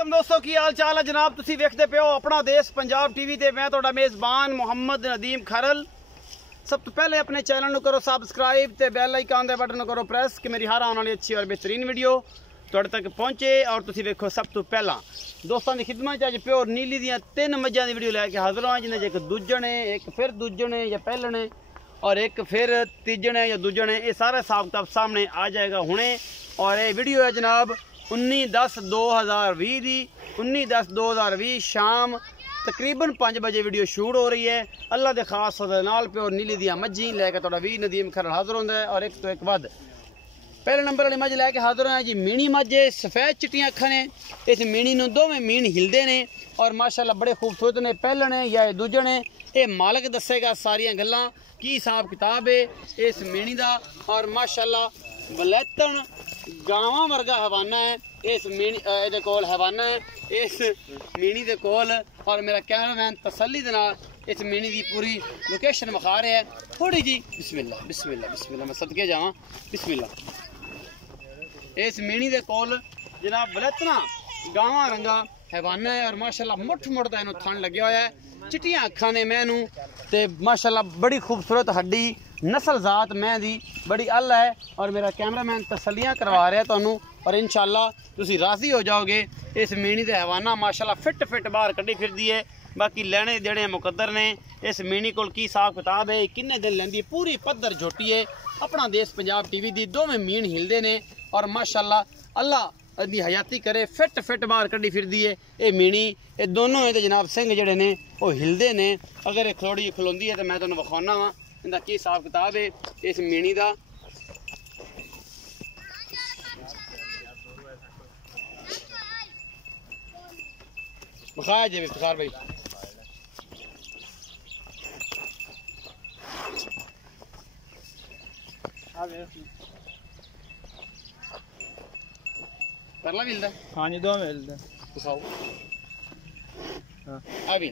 वालेकुम दोस्तों की हाल चाल है जनाब। तुसी वेखदे पे हो अपना देश पंजाब टीवी ते मैं तुहाडा मेज़बान मोहम्मद नदीम खरल। सब तो पहले अपने चैनल को करो सब्सक्राइब ते बेल आइकन दे बटन करो प्रेस कि मेरी हर आने वाली अच्छी और बेहतरीन वीडियो तुहाडे तक पहुंचे। और तुसी वेखो सब तो पहला दोस्तों की खिदमत अज प्योर नीली दियां 3 मज्जां दी वीडियो लैके हाजिर हां, जिन्हें एक दूजण है, एक फिर दूजण है या पहलण है और एक फिर तीजण है या दूजण है। ये सारा हिसाब किताब सामने आ जाएगा हुणे। और ये वीडियो है जनाब 19/10/2020 दी 19/10/2020 शाम तकरीबन 5 बजे वीडियो शूट हो रही है। अल्लाह के खास फजल नाल प्योर नीली दियां मज्जी लैके तुहाडा वी नदीम खरल हाजिर होंदा है। और एक तो एक वध पहले नंबर वाली मज लैके हाजिर है जी मीणी मज है, सफेद चिट्टियां अखां ने। इस मीणी नूं दोवें मीण हिलदे ने और माशाअल्लाह बड़े खूबसूरत ने। पहलण है या दूजण है ये मालक दसेगा सारियां गल्लां की हिसाब किताब है इस मीणी दा। और माशाअल्लाह वलैतन गावां वर्गा हवाना है इस मीणी दे कोल हवाना है इस मीणी दे कोल। और मेरा कैमरामैन तसल्ली दे नाल इस मीणी की पूरी लोकेशन विखा रहा है थोड़ी जी। बिस्मिल्लाह बिस्मिल्लाह बिस्मिल्लाह मैं सदके जावां बिस्मिल्लाह। इस मीणी दे कोल जनाब वलैतना गावां रंगा हैवाना है और माशाअल्लाह मुठ मुठ दा इनू थन लग्या होया है। चिट्टियां अखां ने मैनू ते माशाअल्लाह बड़ी खूबसूरत हड्डी नस्ल जात मैं दी बड़ी अल है। और मेरा कैमरामैन तसल्लियां करवा रहा है तुहानू और इंशाअल्लाह तुसी राजी हो जाओगे। इस मीणी दे हैवाना माशाअल्लाह फिट फिट बाहर कड्डी फिरदी है। बाकी लेने देने मुकद्दर ने। इस मीणी कोल की हिसाब किताब है किन्ने दिन लैंदी पूरी पद्धर झोटी है। अपना देश पंजाब टीवी दी दोवें मीण हिलदे ने और माशाअल्लाह अल्लाह दी हयाती करे फिट फिट बाहर कड्डी फिरदी है ये मीणी। ये दोनों ये जनाब सिंह जड़े ने वो हिलदे ने। अगर ये खलोड़ी खलोंदी है तो मैं तुहानू विखाना वा इनका की हिसाब किताब है इस मीणी का। विखाया जी इफ्तिखार भाई। परला मिलता है? हाँ जी दो मिलते हैं। दिखाओ अभी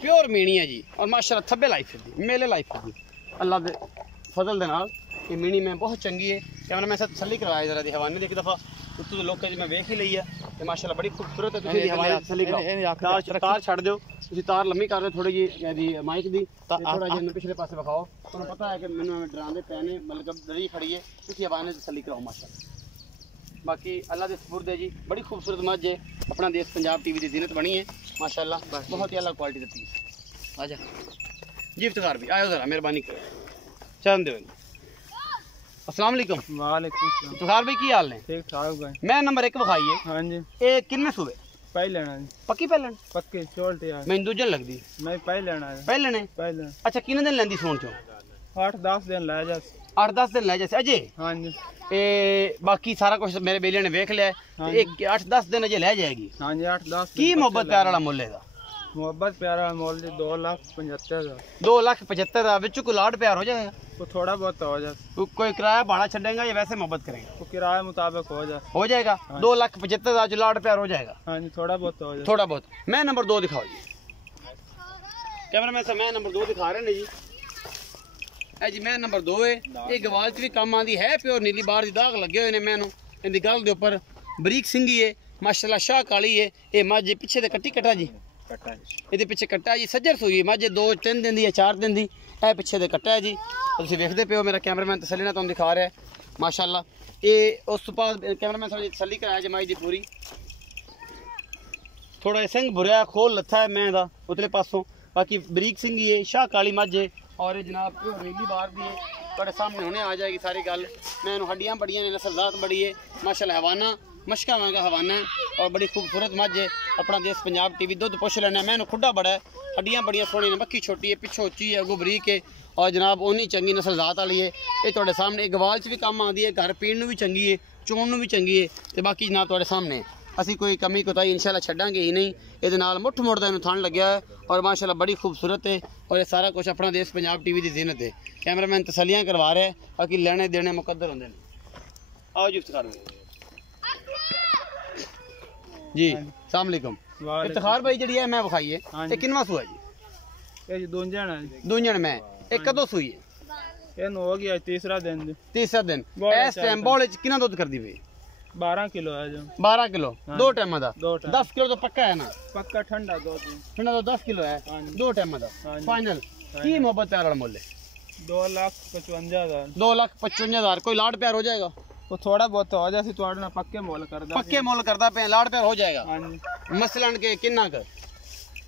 प्योर मीणी है जी और माशाल्लाह थब्बे लाइफ है मेले लाइफ है अल्लाह के फजल दे नाल ये मीणी में बहुत चंगी है। कैमरा मैं साथ तसल्ली करवाया जरा दी हवाने एक दफ़ा उत्तों लोग मैं वेख ही ली है तो माशाल्लाह बड़ी खूबसूरत है। तुसीं दी हवाने तसल्ली कराओ तार छड़ दो तुसीं तार लम्मी कर रहे थोड़ी जी माइक दी थोड़ा जिहा पिछले पासे विखाओ। तुहानू पता है कि मैनू डरांदे पै ने मतलब डरी खड़ी है तुसीं हवाने तसल्ली कराओ माशाल्लाह। बाकी अल्लाह के सपुर्द है जी बड़ी खूबसूरत मज है। अपना देश पंजाब टीवी की जीनत बनी है माशाल्लाह बहुत ही अलग क्वालिटी देती है। आजा जी इफ्तिखार भी आयो जरा मेहरबानी करो चल दे। अस्सलाम वालेकुम। वालेकुम सलाम। इफ्तिखार भाई की हाल ने? ठीक ठाक भाई। मैं नंबर 1 विखाई है। हाँ जी ये किन्ने सूबे पहले लेना जी पक्की पहलन पक्के चोलते यार मैं दूजन लगदी मैं पहले लेना है पहलने। पहले अच्छा किन्ने दिन लेंदी सोन चो? 8-10 दिन लै जा 8-10 दिन लै जैसे अजय। हाँ जी बाकी सारा कुछ मेरे बेलिया ने वेख लिया हाँ है 8-10 दिन अजय लै जाएगी। हाँ जी 8-10 की मोहब्बत प्यार वाला मुल्ले दा? मोहब्बत प्यार वाला मोल जी 2,75,000 2,75,000 विच कोई लाड प्यार हो जाएगा? तो थोड़ा बहुत हो जा कोई किराया भाड़ा छड़ेगा या वैसे मोहब्बत करेगा? तो किराए मुताबिक हो जाएगा। हाँ। 2,75,000 लाड प्यार हो जाएगा? हाँ जी थोड़ा बहुत हो जाए थोड़ा बहुत। मैं नंबर 2 दिखाओ जी कैमरा मैन से मैं नंबर 2 दिखा रहे हैं जी। है जी मैं नंबर 2 है ये गवाल च भी कम आती है प्योर नीली बाहर दी दाग लगे हुए ने। मैनू इनकी गल के उपर बरीक सिंगी है माशाल्लाह शाह काली है। ये मझ पिछे तो कट्टी कटा जी ये पिछे कट्टा जी सज्जर सूई मझ 2-3 दिन दी या 4 दिन दी ए पिछे तो कट्टा है जी। तुम वेखते पे हो मेरा कैमरामैन तसल्ली ना तुम दिखा रहा है माशाल्लाह। ये उस तो बाद कैमरामैन थोड़ी तसल्ली कराया जमाई दी पूरी थोड़ा सिंह भुरया खोल लथा है मैं दा उतले पासों। बाकी बरीक सिंगी है शाह काली मझ है और ये जनाब रेली बार भी है थोड़े सामने होने आ जाएगी सारी गल। मैं हड्डियाँ बड़ियाँ ने नस्लजात बड़ी है माशाल्लाह हवाना मशका महंगा हवाना है और बड़ी खूबसूरत मझ है। अपना देश पंजाब टीवी दुध पुछ लेना मैंने खुडा बड़ा है हड्डियाँ बड़ियाँ सोहनी ने मक्खी छोटी है पिछो उच्ची है अगू बरीक है और जनाब ओनी चंगी नस्लजात वाली है। ये थोड़े सामने गवाल च भी काम आती है घर पीण भी चंगी है चोण भी चंगी है तो बाकी जनाब थोड़े सामने असी कोई कमी कोताही इंशाल्लाह छड्डांगे ही नहीं। ये मुठ मुठ दा थन लग्या है और माशाल्लाह बड़ी खूबसूरत है और ये सारा कुछ अपना देश पंजाब टीवी की जीनत है। कैमरामैन तसलियां करवा रहे हैं बाकी लेने देने मुकद्दर होंगे। आओ जी इफ्तिखार जी अस्सलाम वालेकुम। इफ्तिखार भाई जी है मैं विखाई है किनवा सूआ जी? दूंजन में एक कदों सूई है? हो गया तीसरा दिन। तीसरा दिन इस टाइम बॉल कितना दुध कर दी भाई? 12 किलो है जो 12 किलो हाँ। 2 टाइम दा 2 टाइम 10 किलो तो पक्का है ना पक्का ठंडा 2 दिन ठंडा तो 10 किलो है हाँ जी। 2 टाइम दा हाँ जी। फाइनल की मोहब्बत प्यार वाला मोल है 2,55,000 2,55,000 कोई लाड प्यार हो जाएगा वो थोड़ा बहुत तो हो जाए तो ना पक्के मोल कर दा पक्के मोल करता पे लाड प्यार हो जाएगा हाँ जी मसलन के किन्ना कर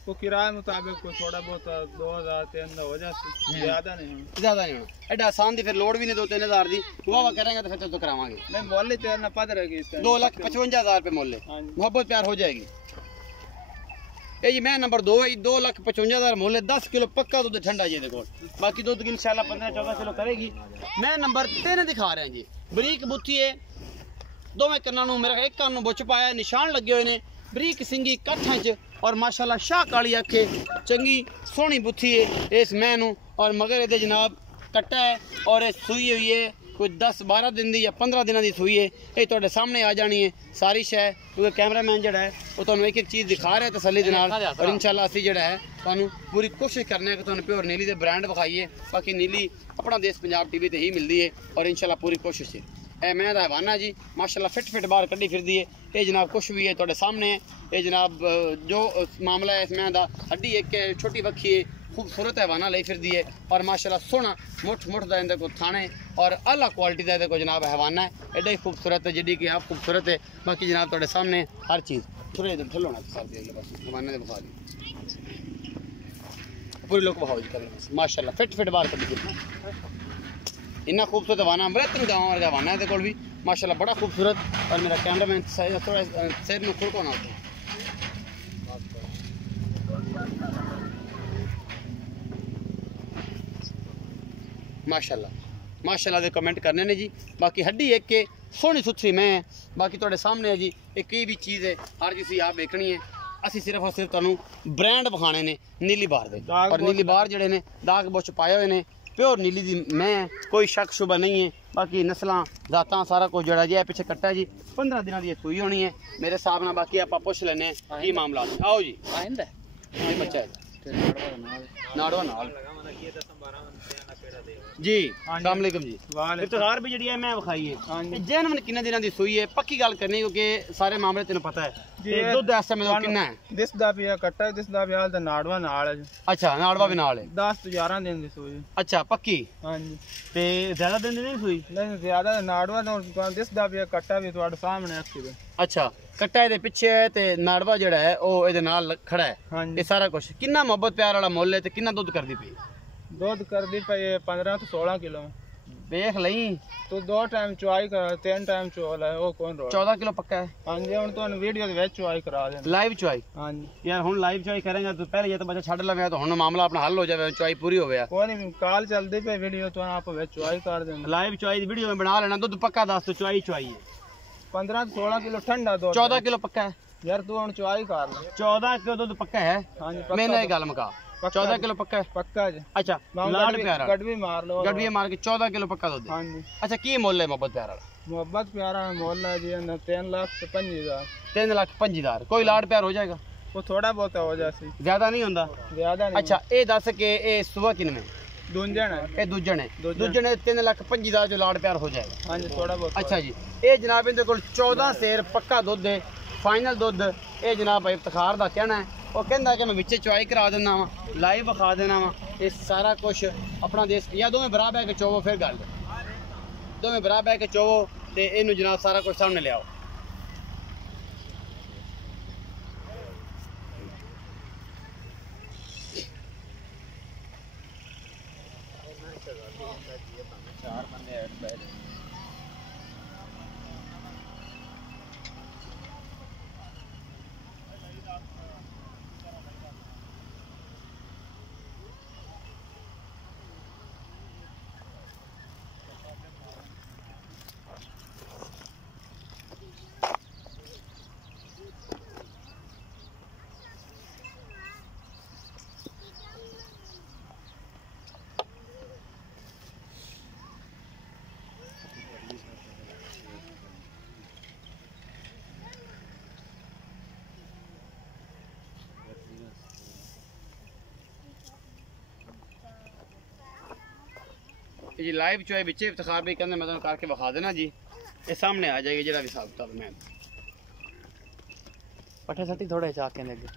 वो किराए मुताबिक को थोड़ा बहुत 2,000 3,000 हो जाती ज्यादा नहीं ज्यादा नहीं होना एडा आसान दी फिर लोड भी नहीं 2-3,000 दी वाह करेंगे तो फिर तो करावांगे नहीं मोल तेरना पद रहेगी 2,55,000 रुपए मोल हाँ जी। मोहब्बत प्यार हो जाएगी ये जी मैं नंबर 2 है 2,55,000 मोल है 10 किलो पक्का दूध ठंडा जी देखो बाकी दूध की इंशाल्लाह 15-14 किलो करेगी मैं नंबर 3 दिखा रहा जी बरीक बुत्ती है दोवें कन्ना मेरा एक कान बुच पाया निशान लगे हुए ने बरीक सिंगी कट्ठां च और माशाल्लाह शाह काली अखे चंगी सोहनी बुत्थी है इस मैं और मगर ये जनाब कट्टा है और ये सूई हुई है कोई 10-12 दिन दी या 15 दिनों की सूई है ये तुहाडे सामने आ जानी है सारी शय क्योंकि कैमरामैन जिहड़ा है वो तुहानू एक चीज़ दिखा रहा है तसल्ली दे नाल और इंशाल्लाह असीं जिहड़ा है तुहानू पूरी कोशिश करने कि तुहानू प्योर नीली दे ब्रांड विखाइए बाकी नीली अपना देश पंजाब टीवी ते ही मिलती है और इंशाल्लाह पूरी कोशिश है ए मैं दा हवाना जी माशाल्लाह फिट बाहर कड्डी फिरदी है ये जनाब कुछ भी है तुहाडे सामने है ये जनाब जो मामला है इस मैं दा हड्डी एक छोटी बखी है खूबसूरत हैवाना ले फिरदी है और माशाल्लाह सोहना मुठ दा इहदे को थाने और आला क्वालिटी दा इहदे को जनाब हैवाना है एडा ही खूबसूरत है जिहड़ी कि आप खूबसूरत है बाकी जनाब तुहाडे सामने हर चीज़ थोड़े दिन ठल होना सर दे बस हवाने दे बखा दी पूरी लोग बहाओ जी कर माशाल्लाह फिट बाहर कड्डी इन्ना खूबसूरत हवाना बरतन गाँव वर्गा हवाना है कोल भी माशाल्लाह बड़ा खूबसूरत और मेरा कैमरामैन थोड़ा सिर में खुरक होना होता माशाल्लाह दे कमेंट करने ने जी बाकी हड्डी एक के सोहनी सुथरी मैं बाकी तुहाडे सामने है जी एक भी चीज़ है हर चीज़ आप देखनी है असी सिर्फ और सिर्फ तुहानू ब्रांड विखाने ने नीली बार दे और नीली बार जिहड़े ने दाग बुछ पाए हुए ने प्योर नीली दी मैं कोई शक शुबा नहीं है बाकी नस्लां जातां सारा कुछ जड़ा जी पिछे कट्टा जी 15 दिनों की सूई होनी है मेरे हिसाब नाल बाकी आप पुछ लेने की मामला आओ जी बच्चा है नाड़वा नाल जी अस्सलाम वालेकुम जी इफ्तिखार भी जी है मैं विखाई है जैन किन्ने दिनों की सूई है पक्की गल करनी क्योंकि सारे मामले तेन पता है दुध इस समय किन्ना है दिसदा भी है कट्टा दिसदा भी हाल ते नाड़वा नाल है अच्छा नाड़वा भी नाल है 10-11 दिन दी सूई अच्छा पक्की हां जी ते ज्यादा दिन दी नहीं सूई नहीं ज्यादा नाड़वा तो दिसदा भी है कट्टा भी तुहाडे सामने अक्सी दे अच्छा कट्टा इहदे पिछे है ते नाड़वा जेड़ा है ओ इहदे नाल खड़ा है हां जी ये सारा कुछ किन्ना मोहब्बत प्यार वाला मुੱਲ है ते किन्ना दुध करदी पई दूध कर दी पे 15 तो 16 किलो देख लई तो 2 टाइम चुआई कर 3 टाइम चोल है वो कौन रोल 14 किलो पक्का है हां जी हुन तो वीडियो दे विच चुआई करा देना लाइव चुआई हां जी यार हुन लाइव चुआई करेंगे तो पहले ये तो बच्चा छड़ लवे तो हुन मामला अपना हल हो जावे चुआई पूरी हो गया कोई नहीं काल चलदी पे वीडियो तो आप विच चुआई कर देना लाइव चुआई दी वीडियो में बना लेना दूध पक्का दस तो चुआई है 15 तो 16 किलो ठंडा दूध 14 किलो पक्का है यार तू हुन चुआई कर ले 14 किलो दूध पक्का है हां जी मैंने गल मुका 14 किलो पक्का है पक्का जी अच्छा लाड प्यारा गड़वी मार लो गड़वी मार के 14 किलो पक्का दूध हां जी अच्छा की मुੱਲ है मोहब्बत प्यारा मोहब्बत प्यारा मोल है जी 3,55,000 3,55,000 कोई लाड प्यार हो जाएगा वो थोड़ा बहुत हो जासी ज्यादा नहीं होंदा ज्यादा नहीं अच्छा ये दस के ये सुबह किनमें दूंजन है ये दूजन है दूजन 3,55,000 जो लाड प्यार हो जाएगा हां जी थोड़ा बहुत अच्छा जी ये जनाब इनके कोल 14 सेर पक्का दुध है फाइनल दुध ये जनाब इफ्तिखार दा कहना है वो कहता कि मैं विच चुआई करा देना वा लाइव विखा देना वा ये सारा कुछ अपना देश या दोवें बराबर है कि चोवो फिर गल दोवें बराबर है कि चोवो ते इनू जनाब सारा कुछ सामने लियाओ जी लाइव चुआई बिच इफ्तिखार भी कहते मैं करके विखा देना जी ये सामने आ जाएगी जरा भी हिसाब किताब में पट्ठे सट्टी थोड़े चाके लगे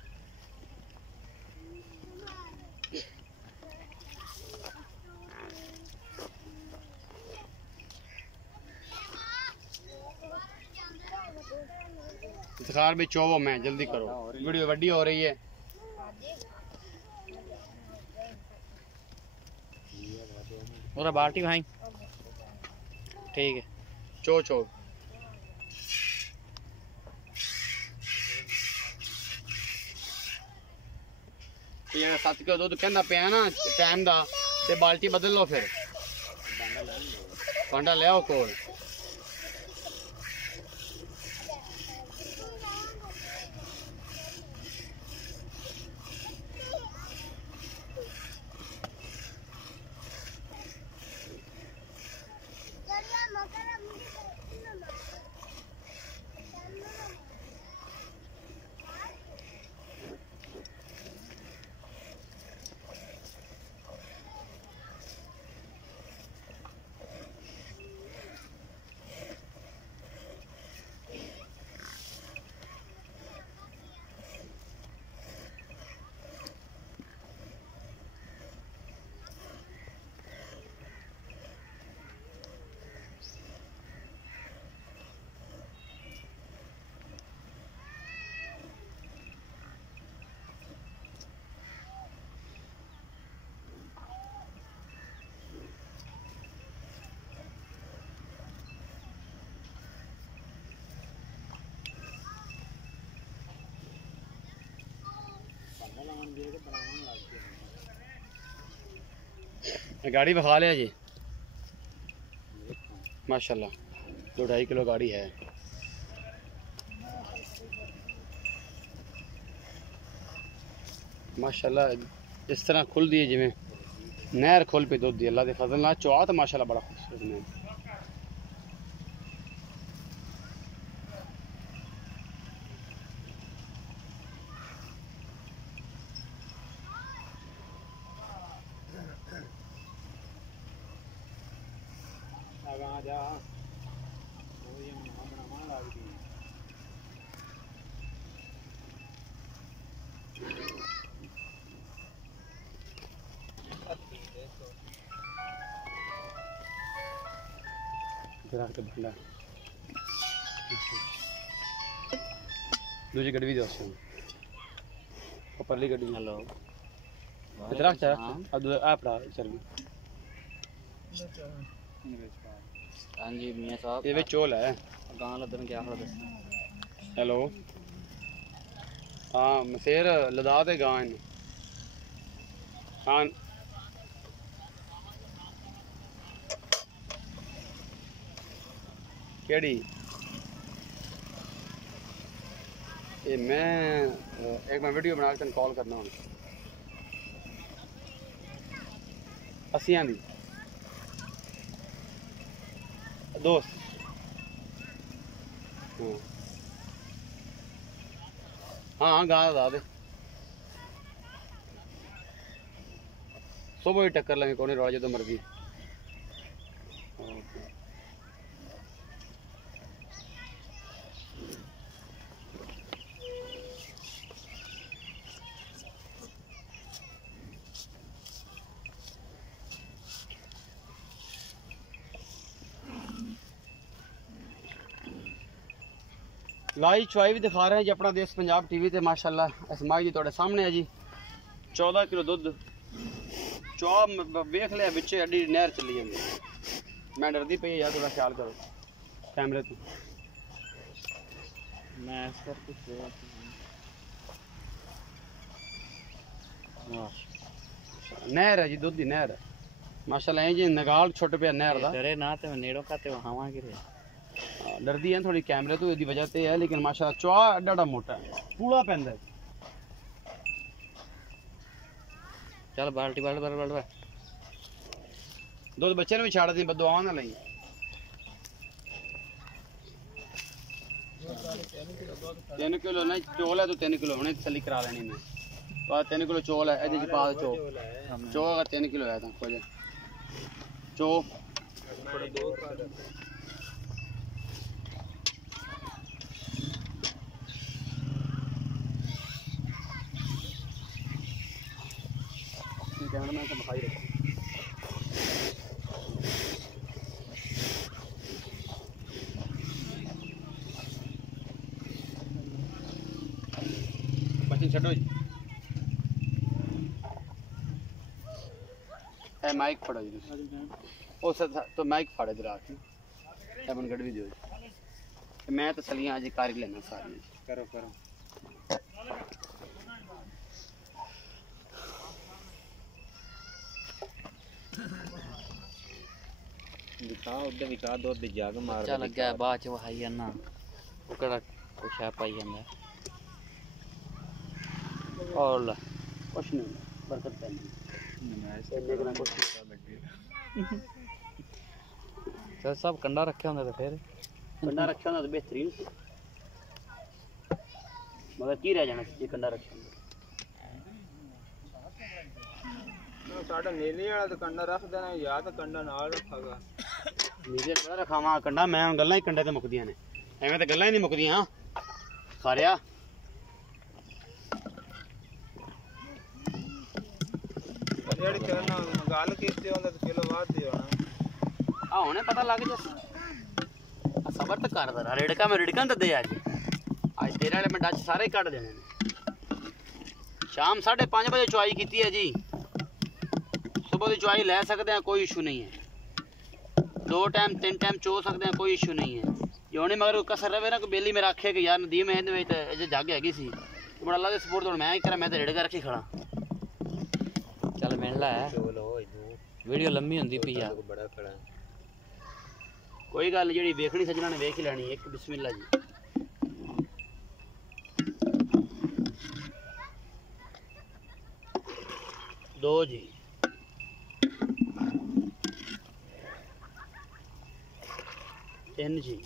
इफ्तार भी चोवो मैं जल्दी करो वीडियो वड्डी हो रही है पूरा बाल्टी भाई ठीक है चो चो ये 7 किलो दूध कहना पिया ना टाइम दा ते बाल्टी बदल लो फिर भांडा ले आओ कोल गाड़ी बखा लिया जी माशाल्लाह 2-2.5 किलो गाड़ी है माशाल्लाह इस तरह खुल दी है जिमें नहर खोल पे दूध दी अल्लाह के फजल ना चौआ तो माशाल्लाह बड़ा खूबसूरत है दूसरी गड्डी भी दोस्तों परली गड्डी हेलो दरख्त है अब आपड़ा चल हाँ जी मियाँ साहब ये चोल है गाँव लदन क्या हाल है हेलो हाँ मसेर लदा दे गां हाँ केड़ी ये मैं वीडियो बना के तेन कॉल करना हूँ 80 दी दोस्त हाँ गा दा दे सुबह ही टक्कर लेंगे कौन रोड़ा जो मर्जी लाई चुवाई भी दिखा रहे हैं जी अपना देश पंजाब टीवी ते माशाल्लाह इसमाई जी थोड़े सामने है जी 14 किलो दुध चौआ वेख लिया बिच अड्डी नहर चली जाती मैं डरदी पई यार थोड़ा ख्याल करो कैमरे तो मैं इस पर कुछ नहर है जी दुध की नहर माशाल्लाह जी नगाल छुट पे नहर दा डरे ना ते नेड़ों का ते हवा गिरे डरदी है थोड़ी कैमरे तो इसकी वजह से है लेकिन माशाल्लाह चौआ एडा मोटा है पूरा पैंदा है चल बाल्टी बाल्टी दुध बच्चे ने भी छाड़ दी बदुआ ना लई 3 किलो नहीं चोल है तो 3 किलो होने तसली करा लेनी मैं तो 3 किलो चोल है एदे पा चो चो अगर 3 किलो है तो खोज चो कैमरामैन को दिखाई रखो। मशीन छो जी। माइक फड़ो जी उस तो माइक फाड़े जरा के एमन गड़ भी दियो जी। मैं तो सलियां आज कार लेना सारी करो करो दिखा उधर दिखा दो दी जाग मार बच्चा लग गया बाद च वहाई जाना वो कड़ा कुछ है पाई जांदा और ला कुछ नहीं बरकत पैनी सर सब कंडा रखे होंगे तो फिर कंडा रखा होंदा तो बेहतरीन सी मगर की रह जाना सी कंडा रखा होंदा साडा नीली वाला तो कंडा रख देना या तो कंडा नाल रखागा नीले बड़ा रखावा कंडा मैं गल्लां ही कंडे ते मुकदियां ने एवें ते गल्लां ही नहीं मुकदियां खारिया रेड करना गाल कीते होंदा तो किलो बाद दियो ना आ हुणे पता लग जस सबर तो कर दरा रेड़का में रेड़का तो दे आज तेरे वाले में डच सारे कट देने ने शाम 5:30 बजे चुआई की है जी सुबह की चुआई ले सकते हैं कोई इशू नहीं है 2 टाइम 3 टाइम चो सकते हैं कोई इशू नहीं है जो नहीं मगर कसर रहे ना बेली में रखे कि यार नदीम है जग हैगी सी बड़ा अल्लाह के सपोर्ट तो मैं ही करा मैं तो रेड़का रखी खड़ा चल मिलना है वीडियो लंबी होंदी पई आ बड़ा खड़ा कोई गल जी वेखनी सजना ने वेख ही लैनी एक बिस्मिल्लाह जी दो जी तीन जी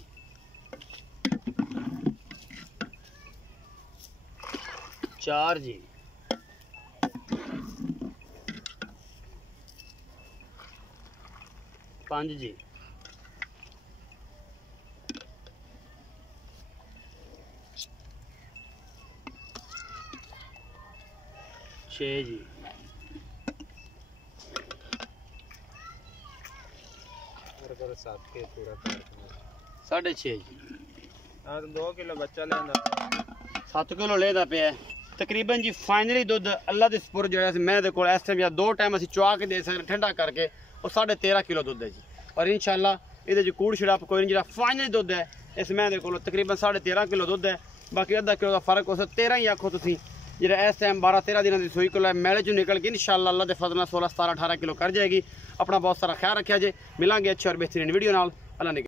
चार जी पांच जी छे जी कर साथ के पूरा कर 6.5 जी हां तो 2 किलो बच्चा लेंदा 7 किलो लेदा पे तकरीबन जी फाइनली दूध अल्लाह दे सपुर जो मैं दे कोल इस टाइम या 2 टाइम ਅਸੀਂ ਚੁਆ ਕੇ ਦੇ ਸਕਦੇ ਠੰਡਾ ਕਰਕੇ ਉਹ 13.5 ਕਿਲੋ ਦੁੱਧ ਹੈ ਜੀ ਔਰ ਇਨਸ਼ਾਅੱਲਾ ਇਹਦੇ ਚ ਕੂੜ ਛੜਾਪ ਕੋਈ ਨਹੀਂ ਜਿਹੜਾ ਫਾਈਨਲ ਦੁੱਧ ਹੈ ਇਸ ਮੈਂ ਦੇ ਕੋਲ ਤਕਰੀਬਨ 13.5 ਕਿਲੋ ਦੁੱਧ ਹੈ ਬਾਕੀ ਅੱਧਾ ਕਿਲੋ ਦਾ ਫਰਕ ਉਸ 13 ਹੀ ਆਖੋ ਤੁਸੀਂ ਜਿਹੜਾ ਇਸ ਟਾਈਮ 12-13 ਦਿਨਾਂ ਦੀ ਸੂਈ ਕੋਲ ਹੈ ਮੈਲੇ ਚੋਂ ਨਿਕਲ ਕੇ ਇਨਸ਼ਾਅੱਲਾ ਅੱਲਾਹ ਦੇ ਫਜ਼ਲ ਨਾਲ 16-17-18 ਕਿਲੋ ਕਰ ਜਾਏਗੀ अपना बहुत सारा ख्याल रखा जे मिलेंगे अच्छे और बेहतरीन वीडियो नाल अल्लाह ने